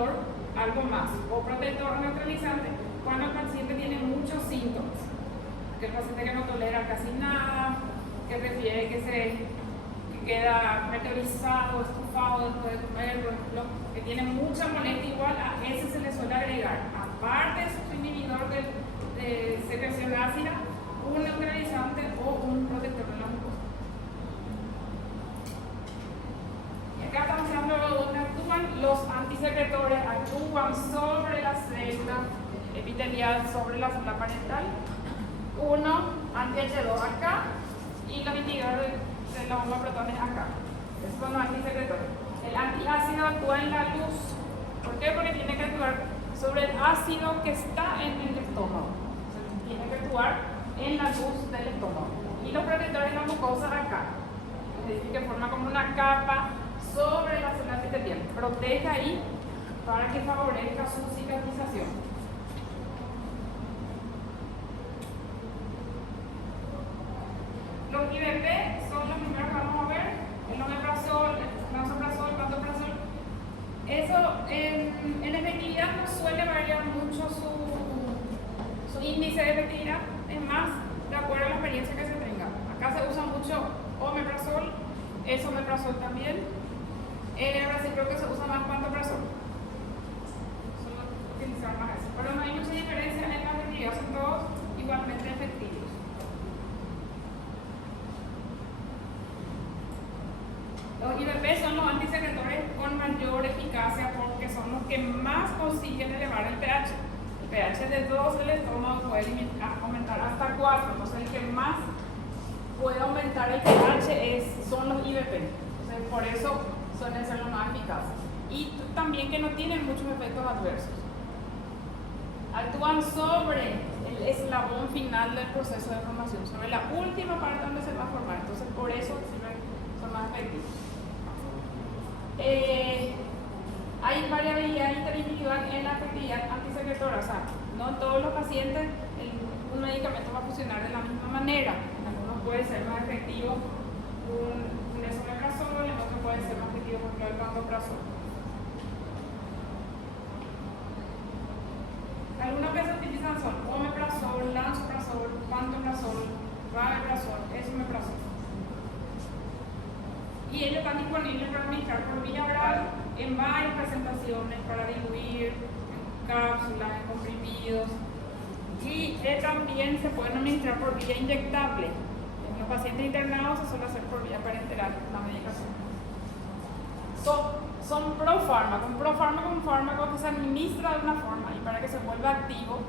inhibidor, algo más, o protector o neutralizante, cuando el paciente tiene muchos síntomas. Que el paciente que no tolera casi nada, que prefiere que queda meteorizado, estufado después de comer, por ejemplo, que tiene mucha molestia, igual a ese se le suele agregar, aparte de su inhibidor de secreción ácida, un neutralizante o un protector de la mucosa. Y acá estamos hablando de dónde actúan los antisecretores, actúan sobre la célula epitelial, sobre la célula parental. Uno, anti-H2 acá, y los inhibidores de la bomba de protones acá. Esos son los antisecretores. El antiácido actúa en la luz. ¿Por qué? Porque tiene que actuar sobre el ácido que está en el estómago. O sea, tiene que actuar en la luz del estómago. Y los protectores de la mucosa acá. Es decir, que forma como una capa sobre la célula epitelial. Protege ahí para que favorezca su cicatrización. Los IBP son los primeros que vamos a ver, el omeprazol, el lansoprazol, el pantoprazol. Eso en efectividad no suele variar mucho su índice de efectividad, es más de acuerdo a la experiencia que se tenga. Acá se usa mucho omeprazol, esomeprazol también. En Brasil creo que se usa más pantoprazol. Solo utilizar más eso. Pero no hay mucha diferencia en la efectividad, son todos igualmente efectivos. Los IBP son los antisecretores con mayor eficacia porque son los que más consiguen elevar el pH. El pH de 2 del estómago puede aumentar hasta 4, entonces el que más puede aumentar el pH son los IBP. Entonces por eso suelen ser los más eficaces. Y también que no tienen muchos efectos adversos. Actúan sobre el eslabón final del proceso de formación, sobre la última parte donde se va a formar, entonces por eso son más efectivos. Hay variabilidad interindividual en la efectividad antisecretora, o sea, no en todos los pacientes un medicamento va a funcionar de la misma manera. En algunos puede ser más efectivo un esomeprazol, en otros puede ser más efectivo por ejemplo el pantoprazol. Algunos que se utilizan son omeprazol, lansoprazol, pantoprazol, rabeprazol, esomeprazol. Y ellos están disponibles para administrar por vía oral en varias presentaciones, para diluir en cápsulas, en comprimidos. Y también se pueden administrar por vía inyectable. En los pacientes internados se suele hacer por vía parenteral la medicación. Son profármacos. Un fármaco que se administra de una forma y para que se vuelva activo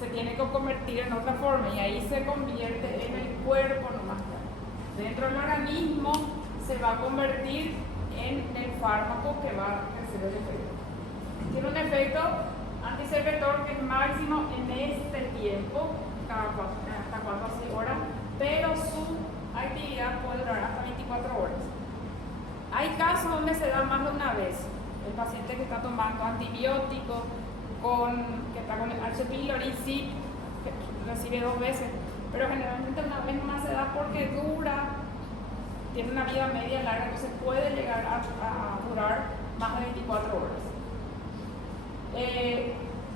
se tiene que convertir en otra forma y ahí se convierte en el cuerpo nomás. Dentro del organismo se va a convertir en el fármaco que va a hacer el efecto. Tiene un efecto antisecretor que es máximo en este tiempo, hasta 4 a 6 horas, pero su actividad puede durar hasta 24 horas. Hay casos donde se da más de una vez. El paciente que está tomando antibióticos, que está con el H. pylori, sí, recibe 2 veces, pero generalmente una vez más se da porque tiene una vida media larga, entonces puede llegar a durar más de 24 horas.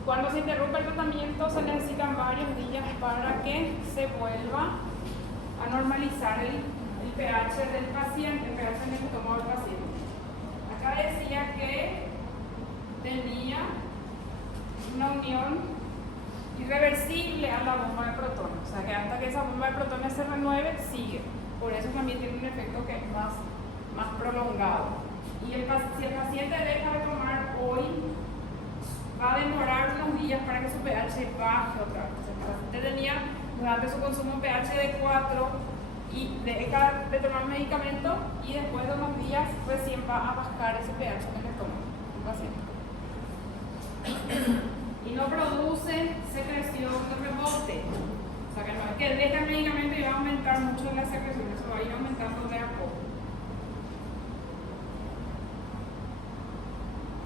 Cuando se interrumpe el tratamiento se necesitan varios días para que se vuelva a normalizar el pH del paciente, el pH en el estómago del paciente. Acá decía que tenía una unión irreversible a la bomba de protones, o sea que hasta que esa bomba de protones se renueve, sigue. Por eso también tiene un efecto que es más prolongado. Y si el paciente deja de tomar hoy, va a demorar unos días para que su pH baje otra vez. El paciente tenía durante su consumo un pH de 4 y deja de tomar medicamento y después de unos días recién va a bajar ese pH en el estómago del paciente. Y no produce secreción de rebote. O sea que no es que deja el medicamento y va a aumentar mucho la secreción, eso va a ir aumentando de a poco.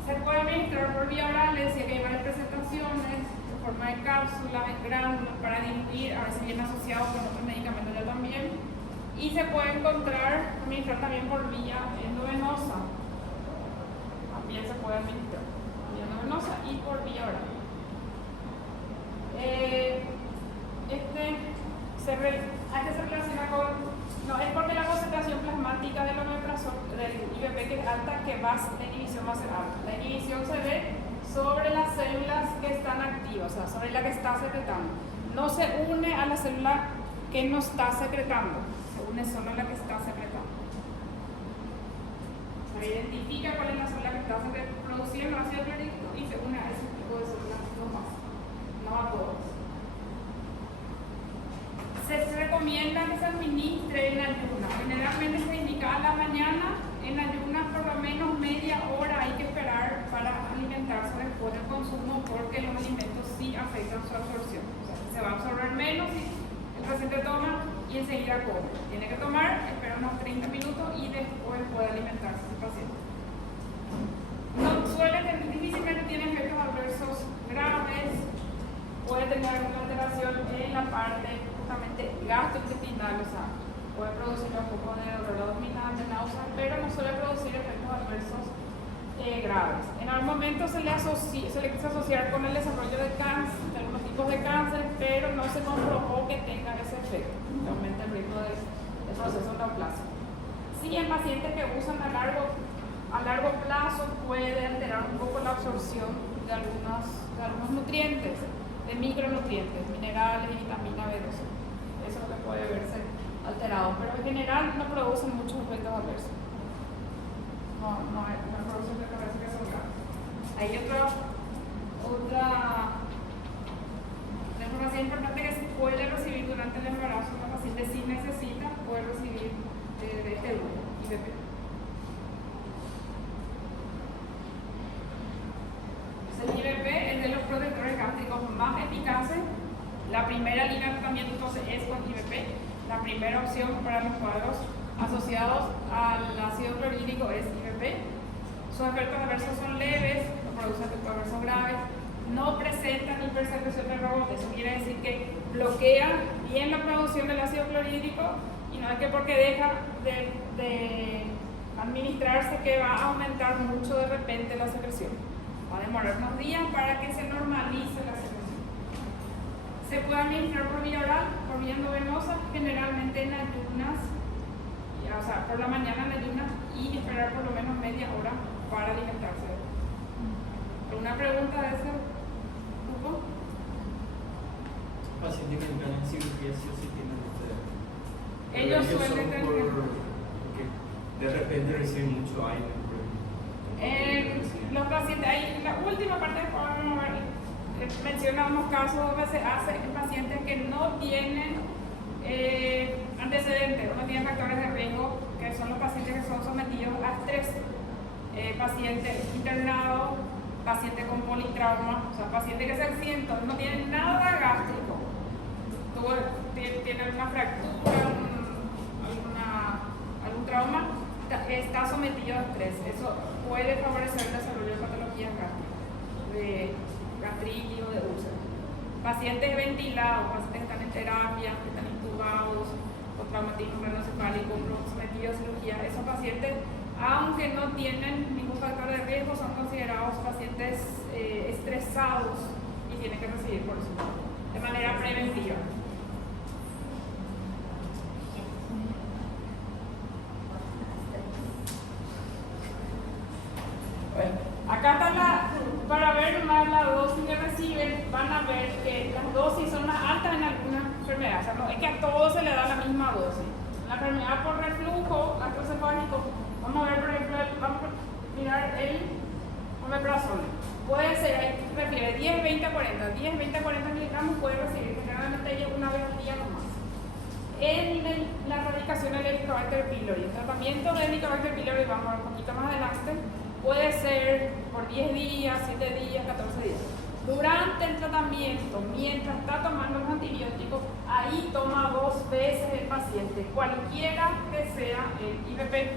Se puede administrar por vía oral, les decía que hay varias presentaciones en forma de cápsulas, en gránulos, para diluir, a veces viene asociado con otros medicamentos ya también. Y se puede administrar también por vía endovenosa. También se puede administrar. venosa y por vía oral. Hay que se relaciona con, no es porque la concentración plasmática del omeprazol, del IVP que es alta, que la inhibición va a ser alta. La inhibición se ve sobre las células que están activas, o sea, sobre la que está secretando. No se une a la célula que no está secretando, se une solo a la que está secretando. Se identifica cuál es la célula que está produciendo ácido clorhídrico y se une a ese tipo de células, no más, no a todos. Se recomienda que se administre en ayunas. Generalmente se indica a la mañana, en ayunas por lo menos media hora hay que esperar para alimentarse después del consumo porque los alimentos sí afectan su absorción. O sea, se va a absorber menos si el paciente toma y enseguida come. Tiene que tomar, espera unos 30 minutos y después puede alimentarse el paciente. Difícilmente tiene efectos adversos graves, puede tener alguna alteración en la parte justamente gastrointestinal, o sea, puede producir un poco de dolor abdominal, de náuseas, pero no suele producir efectos adversos graves. En algún momento se le quiso asociar con el desarrollo de cáncer, de algunos tipos de cáncer, pero no se comprobó que tenga ese efecto, que aumenta el riesgo del proceso neoplásico. Sí, en pacientes que usan a largo plazo puede alterar un poco la absorción de algunos nutrientes, de micronutrientes, minerales y vitamina B12. Eso es lo que puede verse alterado, pero en general no producen muchos efectos adversos. No producen efectos adversos que son graves. Hay otra información importante que se puede recibir durante el embarazo. La paciente si necesita puede recibir de este grupo, IVP. El IVP es de los protectores gástricos más eficaces. La primera línea de tratamiento entonces es con IVP. La primera opción para los cuadros asociados al ácido clorhídrico es IVP. Sus efectos adversos son leves, no producen efectos adversos graves, no presentan hipersecreción de rebote. Eso quiere decir que bloquean bien la producción del ácido clorhídrico y no es que porque deja de administrarse que va a aumentar mucho de repente la secreción. Va a demorar unos días para que se normalice la secreción. Se puede administrar por vía oral, por vía endovenosa, generalmente en ayunas, o sea, por la mañana en ayunas y esperar por lo menos media hora para alimentarse. ¿Alguna pregunta de ese grupo? Pacientes que entran en cirugía sí o sí tienen ellos suelen tener. Porque de repente reciben mucho aire. Los pacientes, ahí, la última parte menciona unos casos que se hace en pacientes que no tienen antecedentes, no tienen factores de riesgo, que son los pacientes que son sometidos a estrés, pacientes internados, pacientes con politrauma, o sea, pacientes que se accidentó, no tienen nada gástrico, tienen una fractura, algún trauma, está sometido a estrés. Eso puede favorecer el desarrollo de patologías gástricas, de gastritis o de úlceras. Pacientes ventilados, pacientes que están en terapia, que están intubados, con traumatismo craneoencefálico, sometidos a cirugía, esos pacientes, aunque no tienen ningún factor de riesgo, son considerados pacientes estresados y tienen que recibir por eso, de manera preventiva. Acá está para ver la dosis que reciben, van a ver que las dosis son más altas en algunas enfermedades. O sea, no es que a todos se le da la misma dosis. La enfermedad por reflujo gastroesofágico, vamos a ver por ejemplo, vamos a mirar el omeprazol. Puede ser, refiere 10, 20, 40. 10, 20, 40 miligramos puede recibir, generalmente ella una vez al día nomás. En la erradicación del Helicobacter pylori, el tratamiento de Helicobacter pylori, vamos a ver un poquito más adelante, puede ser por 10 días, 7 días, 14 días. Durante el tratamiento, mientras está tomando los antibióticos, ahí toma 2 veces el paciente, cualquiera que sea el IVP,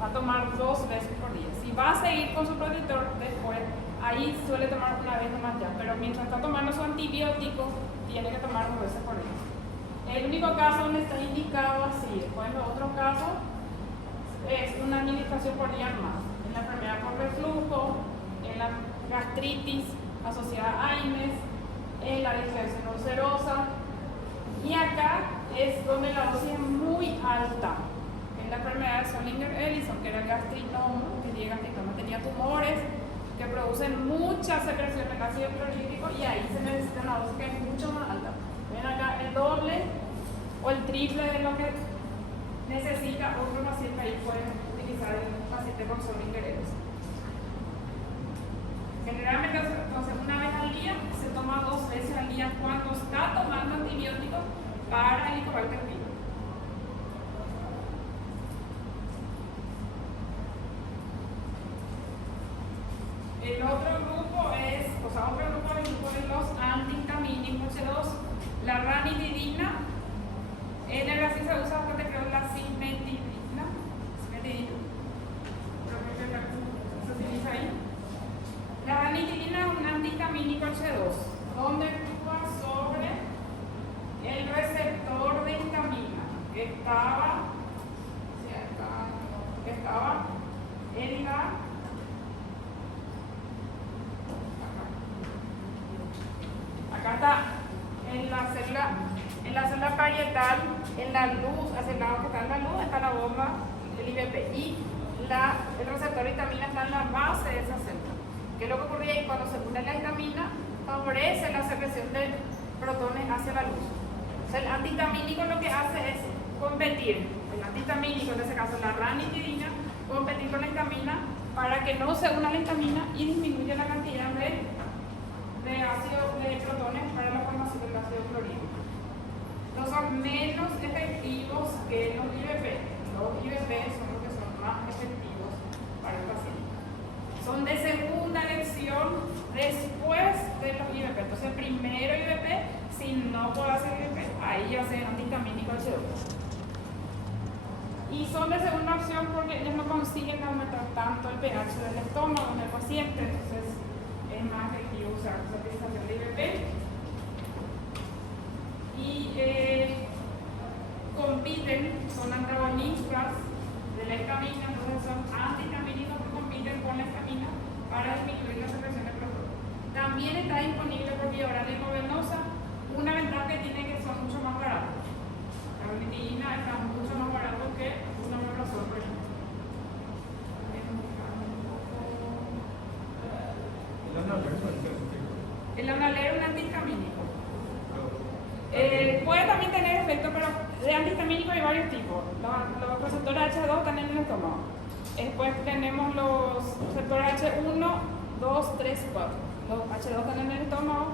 va a tomar 2 veces por día. Si va a seguir con su protector después, ahí suele tomar una vez nomás ya, pero mientras está tomando su antibiótico, tiene que tomar 2 veces por día. El único caso donde está indicado así, después en los otros casos, es una administración por día más. En la enfermedad por reflujo, en la gastritis artritis asociada a Alzheimer, la discreción ulcerosa. Y acá es donde la dosis es muy alta. En la enfermedad de Zollinger-Ellison, que era el gastrinoma, tenía tumores que producen mucha secreción de ácido clorhídrico y ahí se necesita una dosis que es mucho más alta. Ven acá el doble o el triple de lo que necesita otro paciente, ahí pueden utilizar el paciente con Zollinger-Ellison. Generalmente, entonces, una vez al día, se toma 2 veces al día cuando está tomando antibióticos para el Helicobacter pylori. El otro grupo es, otro grupo de los antihistamínicos H2, la ranitidina. En el Brasil se usa bastante, creo, la cimetidina. Creo que se utiliza ahí. La ranitidina es un antihistamínico H2, donde actúa sobre el receptor de histamina que estaba en la acá está en la célula parietal, en la luz, hacia el lado que está en la luz, está la bomba, el IVP, y el receptor de histamina está en la base de esa célula. ¿Qué es lo que ocurre ahí? Cuando se une la histamina, favorece la secreción de protones hacia la luz. O sea, el antihistamínico lo que hace es competir, el antihistamínico, en este caso la ranitidina, competir con la histamina para que no se una la histamina y disminuya la cantidad de protones para la formación del ácido clorhídrico. No son menos efectivos que los IVP. Los IVP son los que son más efectivos para el paciente. Son de segunda elección después de los IVP. Entonces, primero IVP, si no puedo hacer IVP, ahí ya se antihistamínico H2. Y son de segunda opción porque ellos no consiguen aumentar tanto el pH del estómago en el paciente, entonces es más efectivo usar la utilización de IVP. Y compiten, son antagonistas de la histamina, entonces son antihistamínicos que compiten con la histamina para disminuir la secreción de protones. También está disponible por vía oral endovenosa. Una ventaja que tiene que son mucho más baratos. La ranitidina está mucho más barato que una omeprazol, por ejemplo. El Andaler es un antihistamínico. Puede también tener efecto, pero de antihistamínico hay varios tipos. Los receptores H2 están en el estómago. Después tenemos los receptores H1, 2, 3, 4. Los H2 están en el estómago.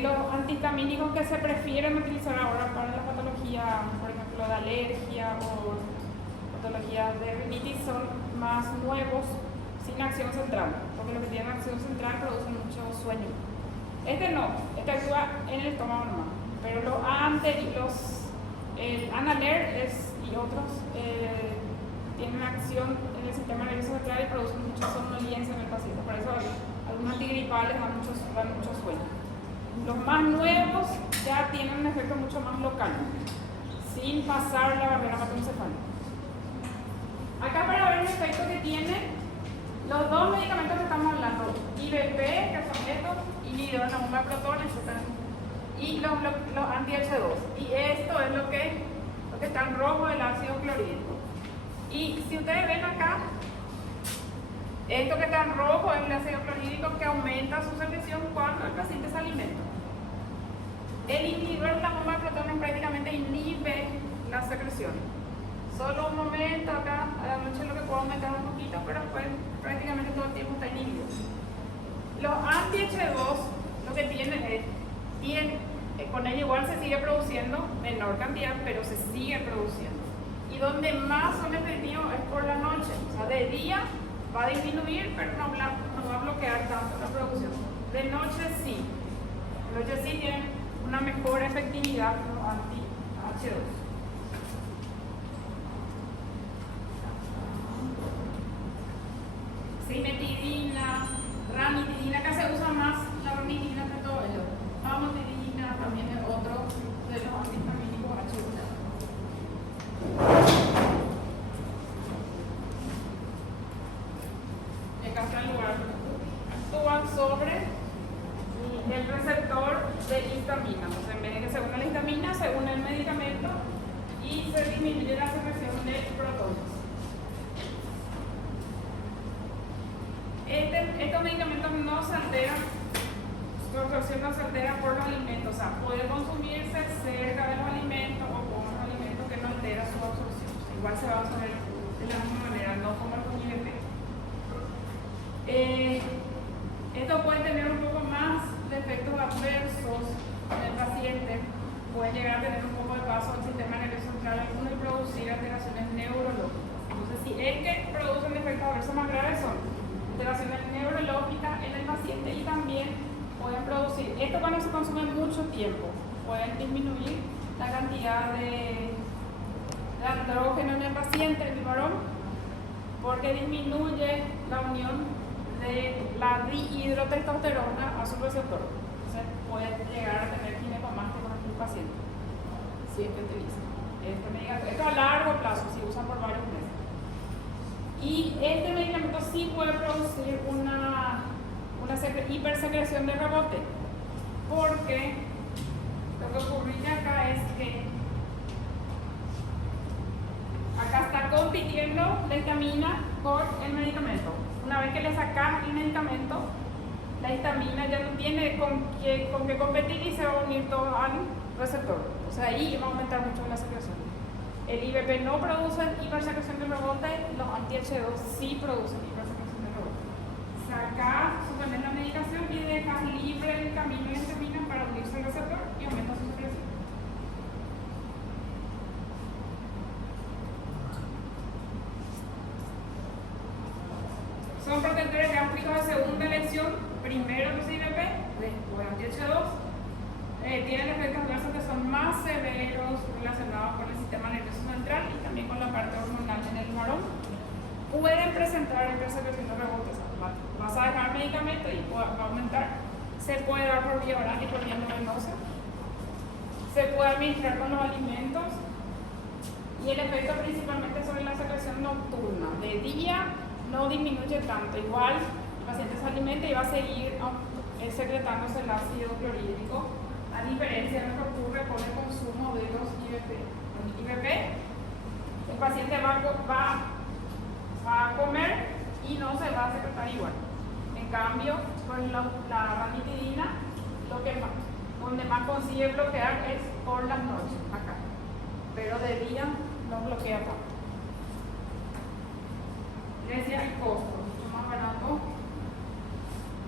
Los antihistamínicos que se prefieren utilizar ahora para la patología, por ejemplo, de alergia o patologías de rinitis, son más nuevos, sin acción central, porque los que tienen acción central producen mucho sueño. Este no, este actúa en el estómago nomás, pero el Analer y otros tienen acción en el sistema nervioso central y producen mucha somnolencia en el paciente, por eso algunos antigripales dan mucho sueño. Los más nuevos ya tienen un efecto mucho más local, sin pasar la barrera hematoencefálica. Acá para ver el efecto que tienen los dos medicamentos que estamos hablando, IVP, que son estos, inhibidor de la bomba de protones, y los anti-H2. Y esto es lo que está en rojo del ácido clorhídrico. Y si ustedes ven acá, esto que está en rojo es el ácido clorhídrico que aumenta su secreción cuando el paciente se alimenta. El inhibidor de la bomba de protones prácticamente inhibe la secreción. Solo un momento acá, a la noche lo que puedo aumentar un poquito, pero pues prácticamente todo el tiempo está inhibido. Los anti-H2 lo que tienen es, con ello igual se sigue produciendo menor cantidad, pero se sigue produciendo. Y donde más son efectivos es por la noche. O sea, de día va a disminuir, pero no va a bloquear tanto la producción. De noche sí. De noche sí tienen una mejor efectividad los anti-H2. Cimetidina, ranitidina, acá se usa más la ranitidina que todo ello. Amotidina también es otro de los antihistamínicos H1. Y acá está el lugar. actúan sobre el receptor de histamina. O sea, en vez de que se une la histamina, se une el medicamento y se disminuye la secreción de protones. Estos medicamentos no se alteran, su absorción no se altera por los alimentos, o sea, puede consumirse cerca de los alimentos o con los alimentos que no altera su absorción. Igual se va a absorber de la misma manera, no como el IVP. Esto puede tener un poco más de efectos adversos en el paciente, puede llegar a tener un poco de paso del sistema nervioso central alguno y producir alteraciones neurológicas. Entonces, si es que producen efectos adversos más graves son alteraciones neurológicas en el paciente y también pueden producir, esto cuando se consume mucho tiempo, pueden disminuir la cantidad de andrógeno en el paciente, en el varón, porque disminuye la unión de la dihidrotestosterona a su receptor. Entonces puede llegar a tener ginecomastia con el paciente si es que utiliza este medicamento. Esto a largo plazo, si usan por varios meses. Y este medicamento sí puede producir una hipersecreción de rebote, porque lo que ocurre acá es que acá está compitiendo la histamina con el medicamento. Una vez que le sacas el medicamento, la histamina ya no tiene con qué competir y se va a unir todo al receptor. O sea, ahí va a aumentar mucho la secreción. El IVP no produce hipersecreción de rebote, los anti-H2 sí producen hipersecreción de rebote. Sacas, suspender la medicación y dejas libre el camino de la histamina para unirse al receptor y aumenta su secreción. Son protectores gástricos de segunda elección, primero los IVP, después anti-H2. Tienen efectos adversos que son más severos relacionados con el sistema nervioso central y también con la parte hormonal en el varón. Pueden presentar hipersecreción de rebotes. Vas a dejar medicamento y va a aumentar. Se puede dar por vía oral y por vía venosa. Se puede administrar con los alimentos. Y el efecto principalmente sobre la secreción nocturna. De día no disminuye tanto. Igual el paciente se alimenta y va a seguir secretándose el ácido clorhídrico, a diferencia de lo que ocurre con el consumo de los IVP. Con el IVP, el paciente va a comer y no se va a secretar igual. En cambio, con la ranitidina, donde más consigue bloquear es por las noches, acá. Pero de día no bloquea tanto. Les decía el costo, mucho más barato.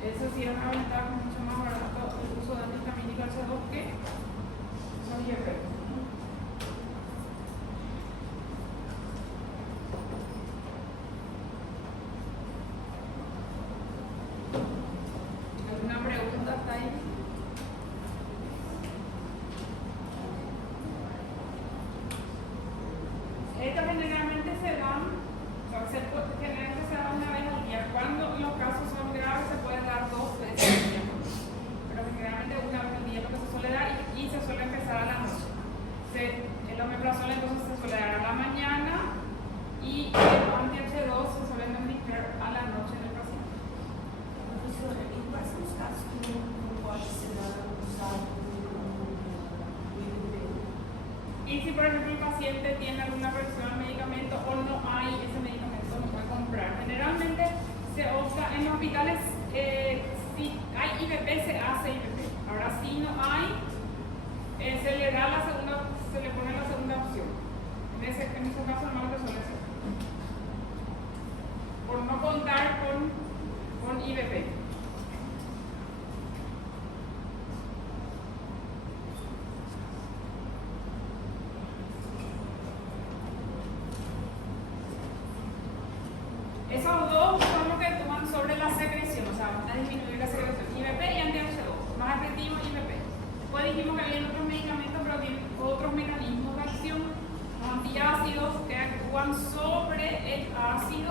Eso sí es una ventaja, mucho más barato el uso de antihistamínico H2 que los IVP. ¿Alguna pregunta hasta ahí? Estos generalmente se dan, generalmente se dan una vez al día. Cuando los casos son graves se pueden dar 2 veces al día. Pero generalmente una vez al día es lo que se suele dar y se suele empezar a la noche. El omeprazol entonces se suele dar a la mañana y el anti-H2 se suele administrar a la noche en el paciente. Professora, e quais são os casos que não pode ser usado o IVP? Y si por ejemplo el paciente tiene alguna reacción al medicamento o no hay ese medicamento, no puede comprar. Generalmente se opta en los hospitales, si hay IVP se hace IVP. Ahora si no hay, se le pone la segunda opción. En ese caso no lo suele hacer. Por no contar con IVP. Esos dos son los que actúan sobre la secreción, o sea, van a disminuir la secreción. IVP y anti-H2, más efectivo IVP. Después dijimos que había otros medicamentos, pero tienen otros mecanismos de acción. Los antiácidos que actúan sobre el ácido